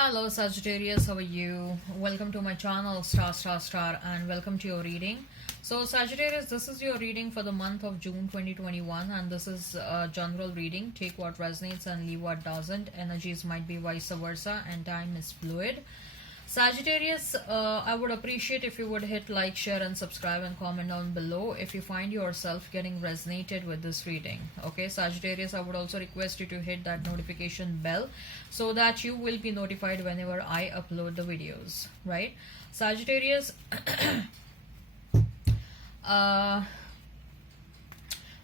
Hello Sagittarius, how are you? Welcome to my channel Star, and welcome to your reading. So Sagittarius, this is your reading for the month of June 2021, and this is a general reading. Take what resonates and leave what doesn't. Energies might be vice versa and time is fluid. Sagittarius, I would appreciate if you would hit like, share and subscribe and comment down below if you find yourself getting resonated with this reading. Okay, Sagittarius, I would also request you to hit that notification bell so that you will be notified whenever I upload the videos, right? Sagittarius, uh,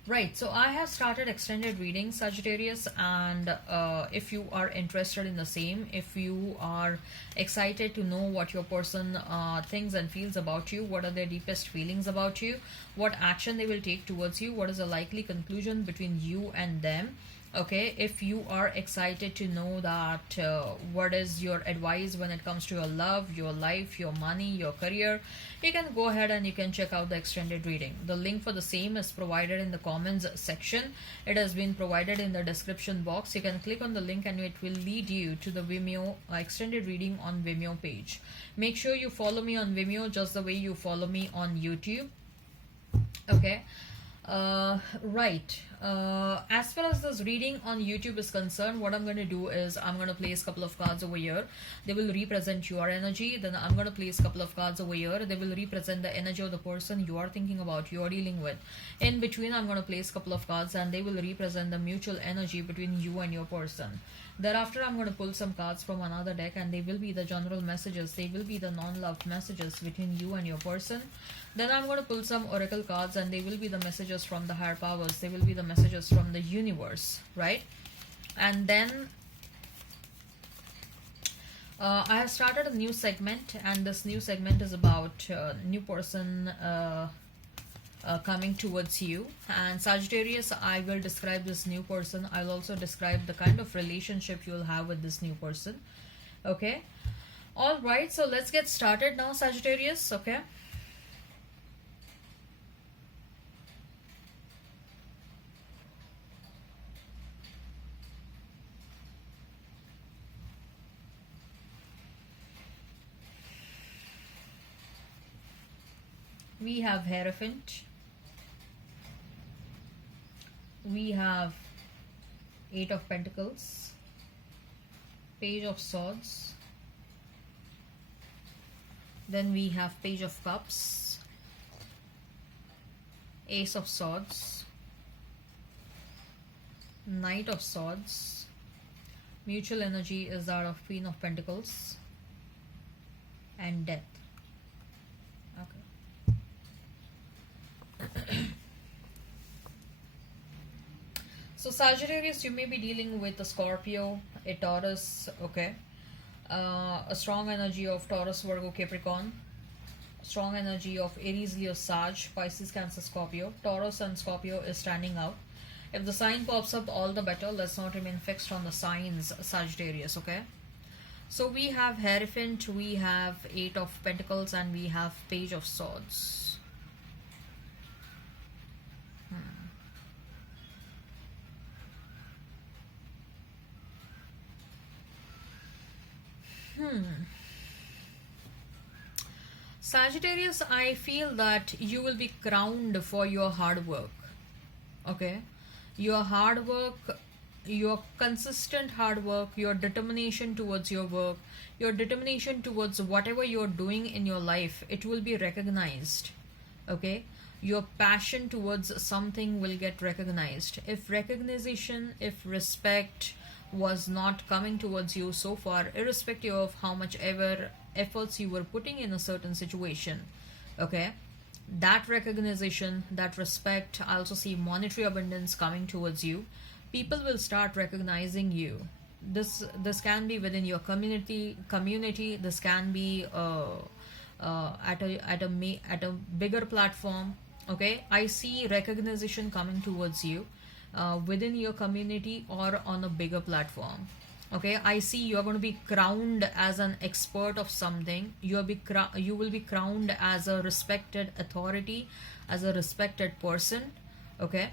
right, so I have started extended reading, Sagittarius, and if you are interested in the same, if you are excited to know what your person thinks and feels about you, what are their deepest feelings about you, what action they will take towards you, what is the likely conclusion between you and them. Okay, if you are excited to know that what is your advice when it comes to your love, your life, your money, your career, you can go ahead and you can check out the extended reading. The link for the same is provided in the comments section. It has been provided in the description box. You can click on the link and it will lead you to the Vimeo extended reading on Vimeo page. Make sure you follow me on Vimeo just the way you follow me on YouTube. Okay, right, as far as this reading on YouTube is concerned, what I'm going to do is I'm going to place a couple of cards over here. They will represent your energy. Then I'm going to place a couple of cards over here. They will represent the energy of the person you are thinking about, you are dealing with. In between, I'm going to place a couple of cards and they will represent the mutual energy between you and your person. Thereafter, I'm going to pull some cards from another deck and they will be the general messages. They will be the non-love messages between you and your person. Then I'm going to pull some oracle cards and they will be the messages from the higher powers. They will be the messages from the universe, right? And then I have started a new segment, and this new segment is about new person coming towards you. And Sagittarius, I will describe this new person. I'll also describe the kind of relationship you'll have with this new person. Okay, all right, so let's get started now, Sagittarius. Okay, we have Hierophant, we have Eight of Pentacles, Page of Swords, then we have Page of Cups, Ace of Swords, Knight of Swords. Mutual energy is that of Queen of Pentacles and Death. Okay. So Sagittarius, you may be dealing with a Scorpio, a Taurus, okay, a strong energy of Taurus, Virgo, Capricorn, strong energy of Aries, Leo, Sag, Pisces, Cancer, Scorpio. Taurus and Scorpio is standing out. If the sign pops up, all the better. Let's not remain fixed on the signs, Sagittarius, okay? So we have Hierophant, we have Eight of Pentacles, and we have Page of Swords. Sagittarius, I feel that you will be crowned for your hard work. Okay, your hard work, your consistent hard work, your determination towards your work, your determination towards whatever you're doing in your life, it will be recognized. Okay, your passion towards something will get recognized. If recognition, if respect was not coming towards you so far, irrespective of how much ever efforts you were putting in a certain situation, okay, that recognition, that respect, I also see monetary abundance coming towards you. People will start recognizing you. This can be within your community. This can be at a bigger platform. Okay, I see recognition coming towards you within your community or on a bigger platform. Okay, I see you're going to be crowned as an expert of something. You will be crowned as a respected authority, as a respected person. Okay,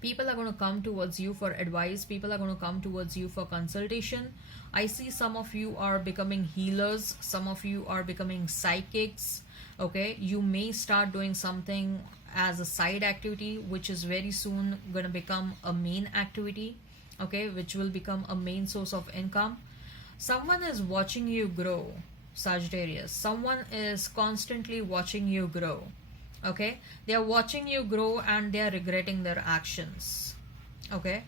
People are going to come towards you for advice. People are going to come towards you for consultation. I see some of you are becoming healers, some of you are becoming psychics. Okay, you may start doing something as a side activity which is very soon going to become a main activity, okay, which will become a main source of income. Someone is watching you grow, Sagittarius. Someone is constantly watching you grow. Okay, they are watching you grow and they are regretting their actions. Okay,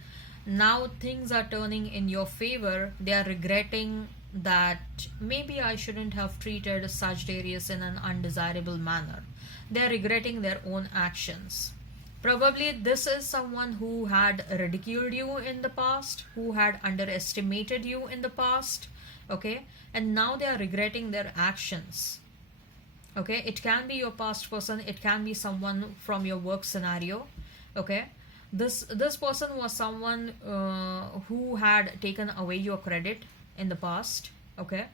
now things are turning in your favor. They are regretting that maybe I shouldn't have treated Sagittarius in an undesirable manner. They are regretting their own actions. Probably this is someone who had ridiculed you in the past, who had underestimated you in the past, okay, and now they are regretting their actions. Okay, it can be your past person, it can be someone from your work scenario. Okay, this person was someone who had taken away your credit in the past. Okay,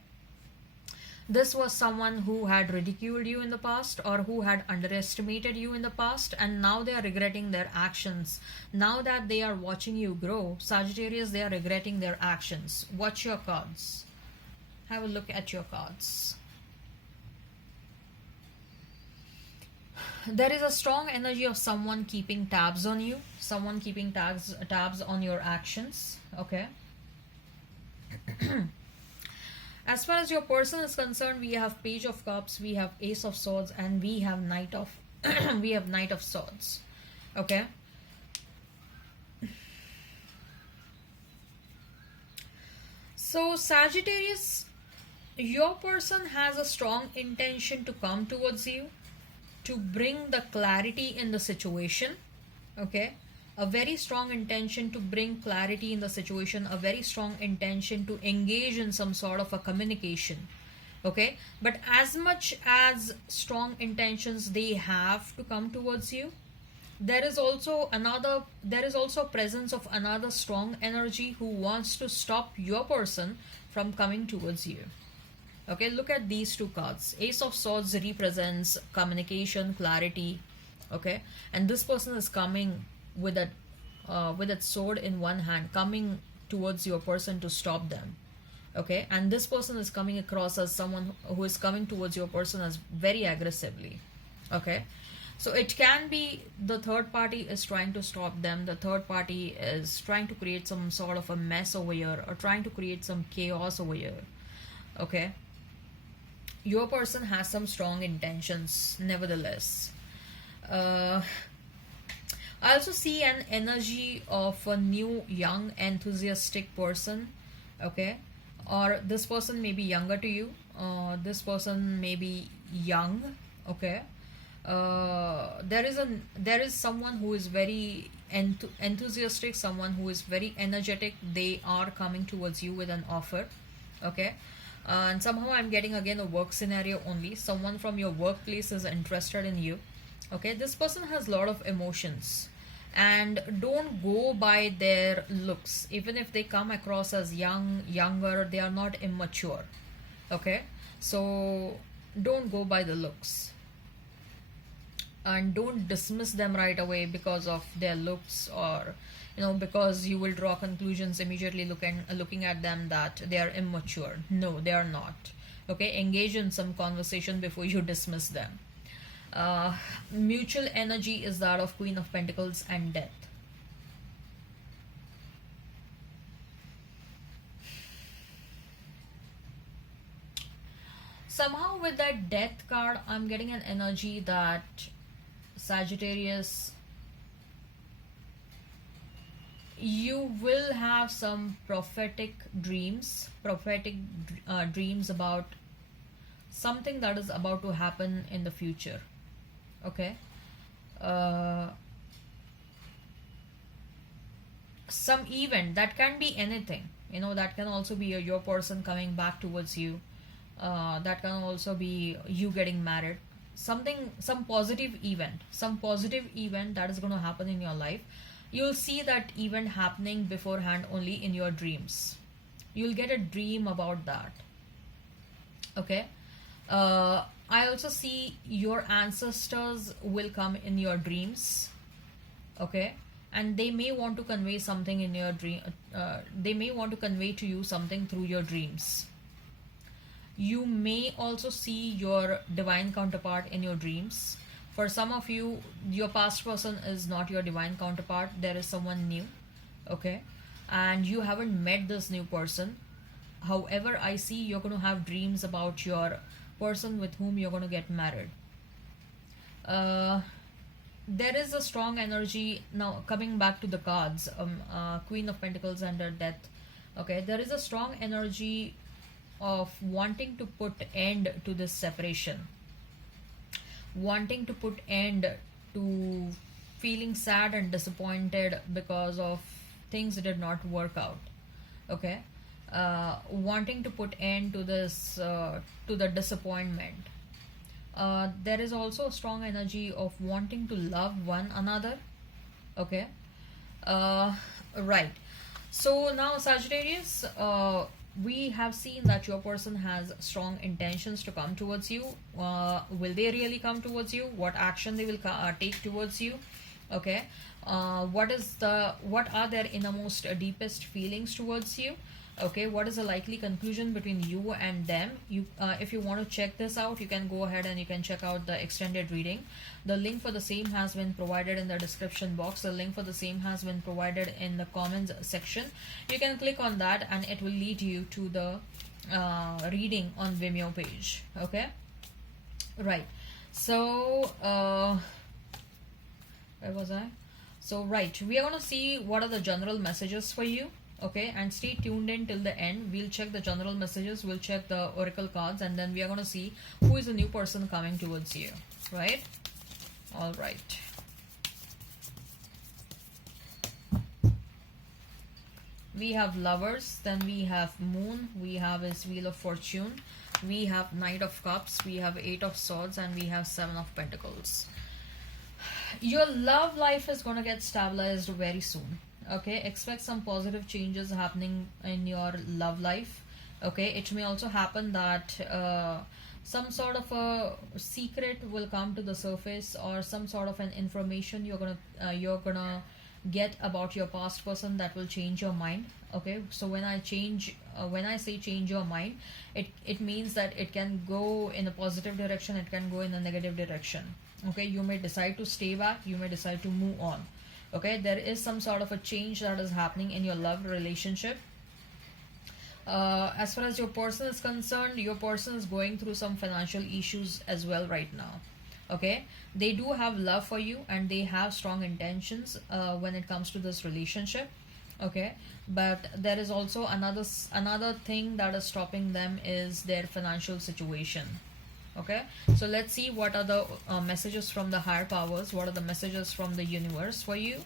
this was someone who had ridiculed you in the past or who had underestimated you in the past, and now they are regretting their actions. Now that they are watching you grow, Sagittarius, they are regretting their actions. Watch your cards. Have a look at your cards. There is a strong energy of someone keeping tabs on you, someone keeping tabs on your actions. Okay. As far as your person is concerned, we have Page of Cups, we have Ace of Swords, and we have Knight of we have Knight of Swords. Okay. So Sagittarius, your person has a strong intention to come towards you, to bring the clarity in the situation. Okay, a very strong intention to bring clarity in the situation, a very strong intention to engage in some sort of a communication. Okay, but as much as strong intentions they have to come towards you, there is also presence of another strong energy who wants to stop your person from coming towards you. Okay, look at these two cards. Ace of Swords represents communication, clarity. Okay, and this person is coming with a sword in one hand, coming towards your person to stop them. Okay, and this person is coming across as someone who is coming towards your person as very aggressively. Okay, so it can be the third party is trying to stop them. The third party is trying to create some sort of a mess over here, or trying to create some chaos over here. Okay, your person has some strong intentions nevertheless. I also see an energy of a new young enthusiastic person. Okay, or this person may be younger to you, this person may be young. Okay, there is someone who is very enthusiastic, someone who is very energetic. They are coming towards you with an offer. Okay, and somehow I'm getting again a work scenario only. Someone from your workplace is interested in you. Okay, this person has a lot of emotions, and don't go by their looks. Even if they come across as younger, they are not immature. Okay, so don't go by the looks, and don't dismiss them right away because of their looks, or because you will draw conclusions immediately looking at them that they are immature. No, they are not. Okay, engage in some conversation before you dismiss them. Mutual energy is that of Queen of Pentacles and Death. Somehow with that Death card, I'm getting an energy that Sagittarius, you will have some prophetic dreams about something that is about to happen in the future. Okay, some event that can be anything. That can also be your person coming back towards you. That can also be you getting married. Some positive event, that is going to happen in your life. You'll see that event happening beforehand only in your dreams. You'll get a dream about that. Okay, I also see your ancestors will come in your dreams. Okay, and they may want to convey something in your dream. They may want to convey to you something through your dreams. You may also see your divine counterpart in your dreams. For some of you, your past person is not your divine counterpart, there is someone new, okay? And you haven't met this new person. However, I see you're going to have dreams about your person with whom you're going to get married. Uh, there is a strong energy now coming back to the cards, Queen of Pentacles under Death. Okay, there is a strong energy of wanting to put end to this separation, wanting to put end to feeling sad and disappointed because of things did not work out. Okay, wanting to put end to this, to the disappointment. There is also a strong energy of wanting to love one another. Okay, uh, right. So now, Sagittarius, we have seen that your person has strong intentions to come towards you. Will they really come towards you? What action they will take towards you? Okay. What are their innermost, deepest feelings towards you? Okay, what is the likely conclusion between you and them? If you want to check this out, you can go ahead and you can check out the extended reading. The link for the same has been provided in the description box. The link for the same has been provided in the comments section. You can click on that and it will lead you to the reading on Vimeo page. Okay, right. So where was I? So right, we are going to see what are the general messages for you. Okay, and stay tuned in till the end. We'll check the general messages, we'll check the oracle cards, and then we are going to see who is the new person coming towards you. Right? All right. We have Lovers, then we have Moon, we have his Wheel of Fortune, we have Knight of Cups, we have Eight of Swords, and we have Seven of Pentacles. Your love life is going to get stabilized very soon. Okay, expect some positive changes happening in your love life. Okay, it may also happen that some sort of a secret will come to the surface, or some sort of an information you're gonna get about your past person that will change your mind. Okay, so when I say change your mind, it means that it can go in a positive direction, it can go in a negative direction. Okay, you may decide to stay back, you may decide to move on. Okay, there is some sort of a change that is happening in your love relationship. As far as your person is concerned, your person is going through some financial issues as well right now. Okay, they do have love for you and they have strong intentions when it comes to this relationship. Okay, but there is also another thing that is stopping them is their financial situation. Okay, so let's see what are the messages from the higher powers, what are the messages from the universe for you.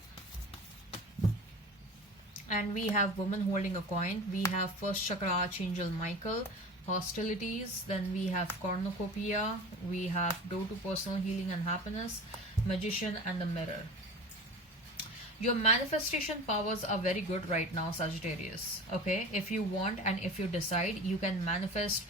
And we have Woman holding a coin, we have first chakra Archangel Michael, hostilities, then we have cornucopia, we have door to personal healing and happiness, Magician, and the Mirror. Your manifestation powers are very good right now, Sagittarius. Okay, if you want and if you decide, you can manifest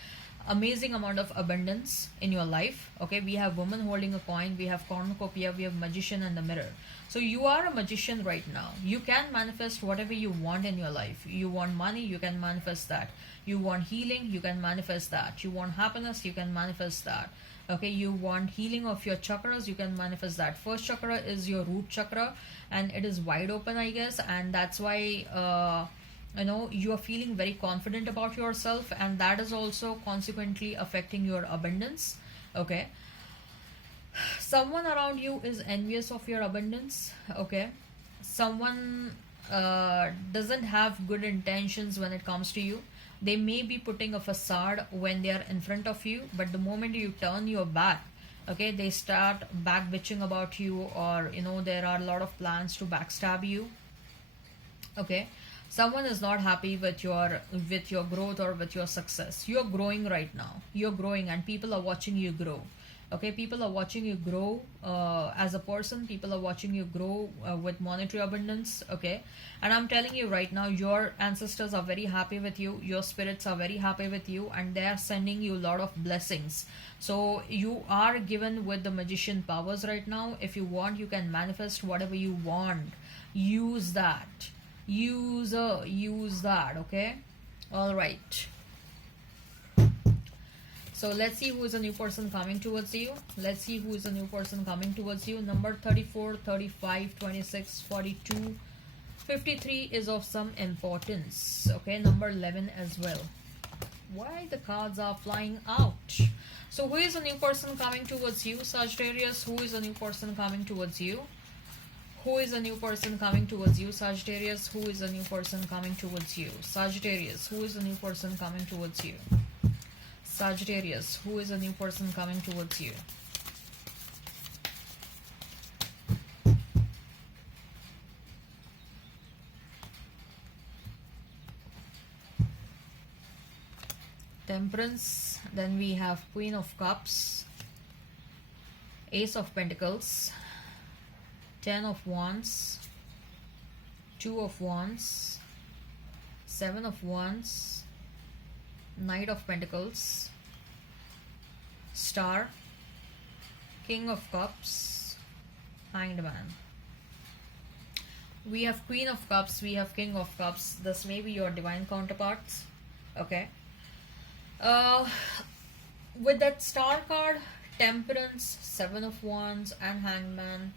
amazing amount of abundance in your life. Okay, we have Woman holding a coin, we have cornucopia, we have Magician, and the Mirror. So you are a magician right now. You can manifest whatever you want in your life. You want money, you can manifest that. You want healing, you can manifest that. You want happiness, you can manifest that. Okay, you want healing of your chakras, you can manifest that. First chakra is your root chakra and it is wide open, I guess, and that's why you are feeling very confident about yourself, and that is also consequently affecting your abundance. Okay, someone around you is envious of your abundance. Okay, someone doesn't have good intentions when it comes to you. They may be putting a facade when they are in front of you, but the moment you turn your back, okay, they start back bitching about you, or there are a lot of plans to backstab you. Okay, someone is not happy with your growth or with your success. You're growing right now, you're growing, and people are watching you grow. Okay, people are watching you grow as a person, people are watching you grow with monetary abundance. Okay, and I'm telling you right now, your ancestors are very happy with you, your spirits are very happy with you, and they are sending you a lot of blessings. So you are given with the Magician powers right now. If you want, you can manifest whatever you want. use that. Use that. Okay. All right. So let's see who is a new person coming towards you. Let's see who is a new person coming towards you. Number 34, 35, 26, 42, 53 is of some importance. Okay, number 11 as well. Why the cards are flying out? So who is a new person coming towards you, Sagittarius? Who is a new person coming towards you? Who is a new person coming towards you, Sagittarius? Who is a new person coming towards you, Sagittarius? Who is a new person coming towards you, Sagittarius? Who is a new person coming towards you? Temperance. Then we have Queen of Cups, Ace of Pentacles, Ten of Wands, Two of Wands, Seven of Wands, Knight of Pentacles, Star, King of Cups, Hanged Man. We have Queen of Cups, we have King of Cups. This may be your divine counterparts. Okay. With that Star card, Temperance, Seven of Wands, and Hangman,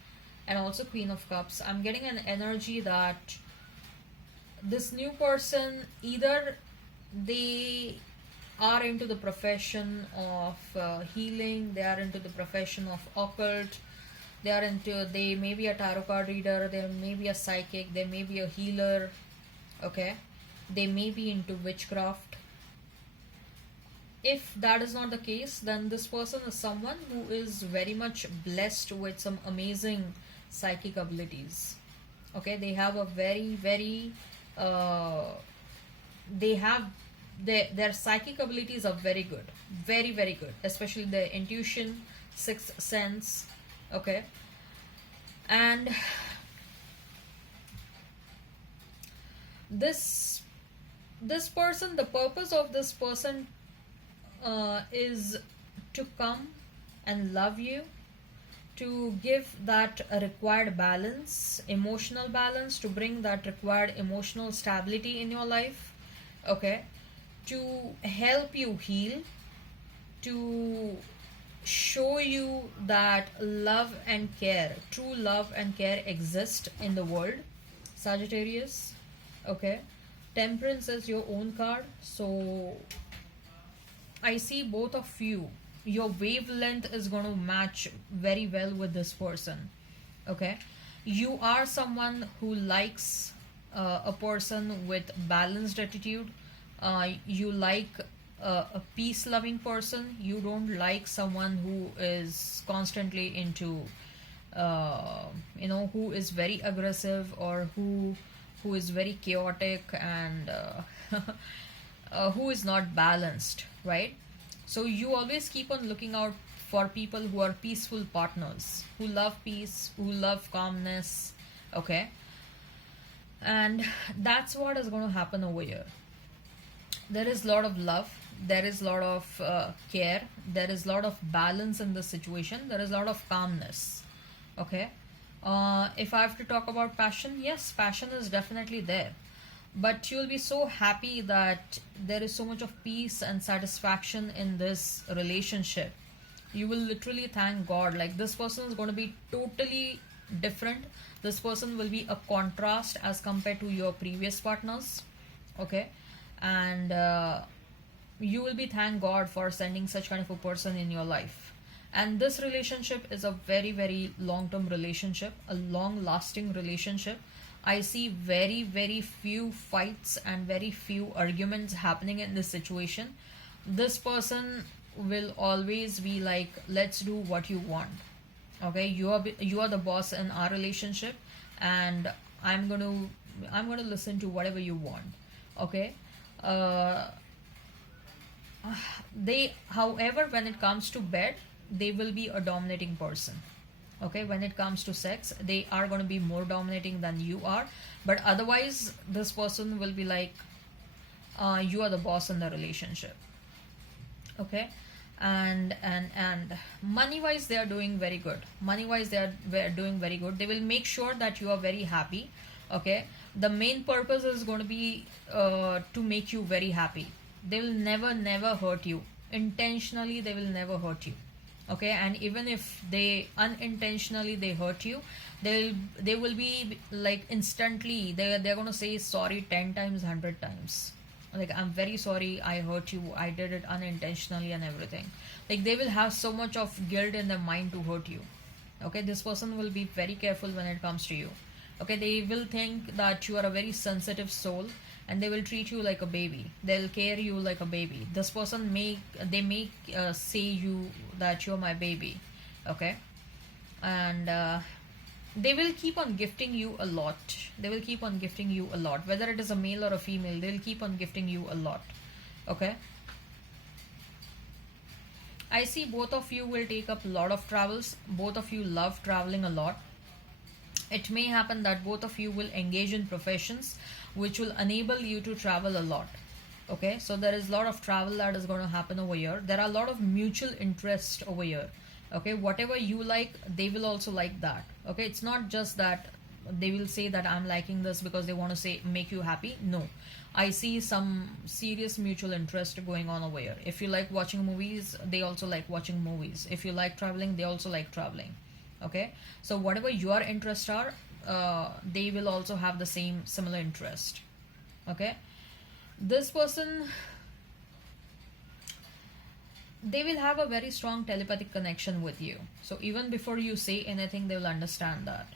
and also Queen of Cups, I'm getting an energy that this new person, either they are into the profession of healing, they are into the profession of occult, they may be a tarot card reader, they may be a psychic, they may be a healer. Okay, they may be into witchcraft. If that is not the case, then this person is someone who is very much blessed with some amazing psychic abilities. Okay, they have a very they have their psychic abilities are very good, very good, especially their intuition, sixth sense. Okay, and this person, the purpose of this person is to come and love you, to give that required balance, emotional balance, to bring that required emotional stability in your life. Okay, to help you heal, to show you that love and care, true love and care exist in the world, Sagittarius. Okay, Temperance is your own card, so I see both of you, your wavelength is going to match very well with this person. Okay, you are someone who likes a person with balanced attitude. You like a peace loving person. You don't like someone who is constantly into who is very aggressive, or who is very chaotic, and who is not balanced, right? So you always keep on looking out for people who are peaceful partners, who love peace, who love calmness. Okay, and that's what is going to happen over here. There is a lot of love, there is a lot of care, there is a lot of balance in this situation, there is a lot of calmness. Okay, if I have to talk about passion, yes, passion is definitely there, but you'll be so happy that there is so much of peace and satisfaction in this relationship. You will literally thank God. Like, this person is going to be totally different. This person will be a contrast as compared to your previous partners. Okay, and you will be thank God for sending such kind of a person in your life. And this relationship is a very long term relationship, a long lasting relationship. I see very few fights and very few arguments happening in this situation. This person will always be like, let's do what you want. Okay, you are the boss in our relationship, and I'm going to listen to whatever you want. Okay, they, however, when it comes to bed, they will be a dominating person. Okay, when it comes to sex, they are going to be more dominating than you are, but otherwise this person will be like, you are the boss in the relationship. Okay, And money wise they are doing very good. Money wise they are doing very good. They will make sure that you are very happy. Okay, the main purpose is going to be to make you very happy. They will never hurt you intentionally. They will never hurt you. Okay, and even if they unintentionally they hurt you, they will be like instantly they're going to say sorry 10 times, 100 times. Like, I'm very sorry, I hurt you, I did it unintentionally and everything. Like, they will have so much of guilt in their mind to hurt you. Okay, this person will be very careful when it comes to you. Okay, they will think that you are a very sensitive soul, and they will treat you like a baby. They'll care you like a baby. This person may say you that you're my baby. Okay, and they will keep on gifting you a lot. They will keep on gifting you a lot, whether it is a male or a female. They'll keep on gifting you a lot. Okay, I see both of you will take up a lot of travels. Both of you love traveling a lot. It may happen that both of you will engage in professions which will enable you to travel a lot. Okay, so there is a lot of travel that is going to happen over here. There are a lot of mutual interest over here. Okay, whatever you like, they will also like that. Okay, it's not just that they will say that I'm liking this because they want to say make you happy. No, I see some serious mutual interest going on over here. If you like watching movies, they also like watching movies. If you like traveling, they also like traveling. Okay, so whatever your interests are, they will also have the same similar interest. Okay, this person, they will have a very strong telepathic connection with you. So even before you say anything, they will understand that.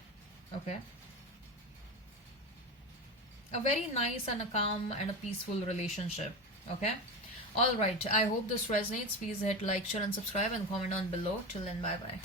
Okay, a very nice and a calm and a peaceful relationship. Okay, all right, I hope this resonates. Please hit like, share and subscribe and comment on below. Till then, bye bye.